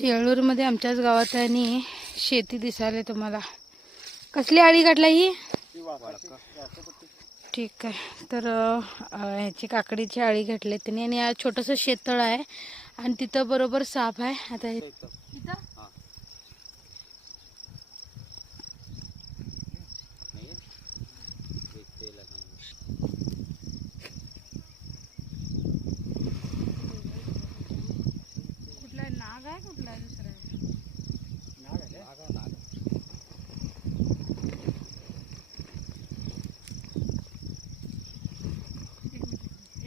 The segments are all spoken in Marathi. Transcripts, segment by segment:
येळूरमध्ये आमच्याच गावात आहे आणि शेती दिसायला तुम्हाला. कसली आळी काढला ही? ठीक आहे. तर ह्याची काकडीची आळी घातली त्यांनी आणि आज छोटंसं शेततळ आहे आणि तिथं बरोबर साप आहे. आता इथं कुठला नाग आहे, कुठला दुसरा आहे?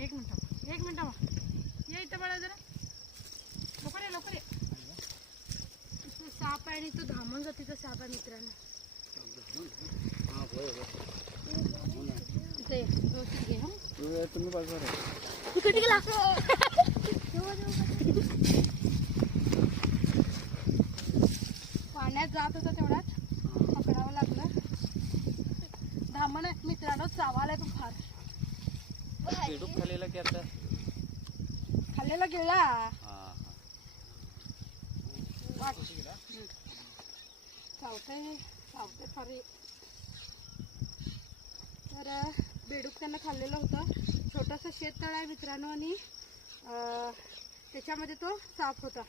एक मिनिट ये इथं बाळा जरा. लवकर ये. इथं साप आहे आणि तो धामून जातीचा साप आहे मित्रांनो. इथं ये, व्यवस्थित घे. इकडे गेला. पाण्यात जात होता तेवढाच पकडावं लागलं. धामण आहे मित्रांनो, चावालाय तो फार. खाल्लेला गेला. चावतंय फार. तर बेडूक त्यांना खाल्लेलं होतं. छोटंसं शेततळ आहे मित्रांनो आणि त्याच्यामध्ये तो साप होता.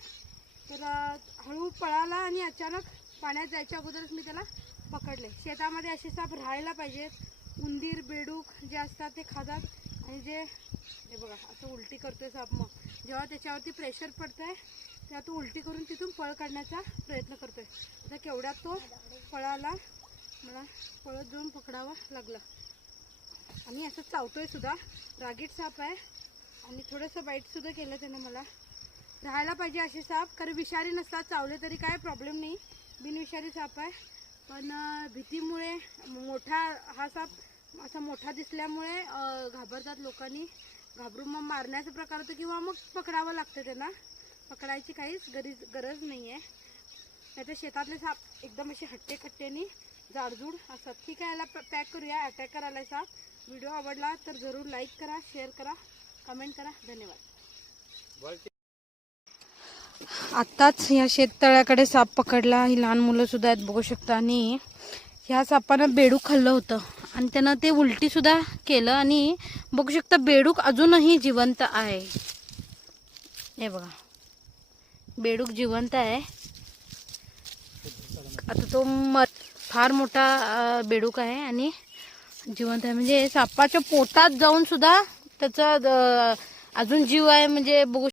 तर हळू पळाला आणि अचानक पाण्यात जायच्या अगोदरच मी त्याला पकडले. शेतामध्ये असे साप राहायला पाहिजेत. उंदीर बेडूक जे असतात ते खातात आणि जे हे बघा असं उलटी करतोय साप. मग जेव्हा त्याच्यावरती प्रेशर पडतंय तेव्हा तो उलटी करून तिथून पळ काढण्याचा प्रयत्न करतोय. आता केवढ्यात तो पळाला, मला पळत जाऊन पकडावं लागलं आणि असं चावतोय सुद्धा. रागीट साप आहे आणि थोडंसं बाईट सुद्धा केलं त्यानं मला. राहायला पाहिजे असे साप, कारण विषारी नसतात. चावले तरी काय प्रॉब्लेम नाही, बिनविषारी साप आहे. पण भीतीमुळे हा साप असा मोठा दिसल्यामुळे घाबरतात लोकांनी. घाबरून मग मारण्याचा प्रकार होतो किंवा मग पकडावं लागतं त्यांना. पकडायची काहीच गरज नाही आहे. नाहीतर शेतातले साप एकदम असे हट्टे खट्टेनी जाडजूड असतात. ठीक आहे, याला पॅक करूया. अटॅकर आलाय साप. व्हिडिओ आवडला तर जरूर लाईक करा, शेअर करा, कमेंट करा. धन्यवाद. आत्ताच या शेततळ्याकडे साप पकडला. ही लहान मुलं सुद्धा आहेत बघू शकता. आणि ह्या सापानं बेडूक खाल्लं होतं आणि त्यानं ते उलटी सुद्धा केलं. आणि बघू शकता बेडूक अजूनही जिवंत आहे. हे बघा, बेडूक जिवंत आहे. आता तो फार मोठा बेडूक आहे आणि जिवंत आहे. म्हणजे सापाच्या पोटात जाऊन सुद्धा त्याचा अजून जीव आहे. म्हणजे बघू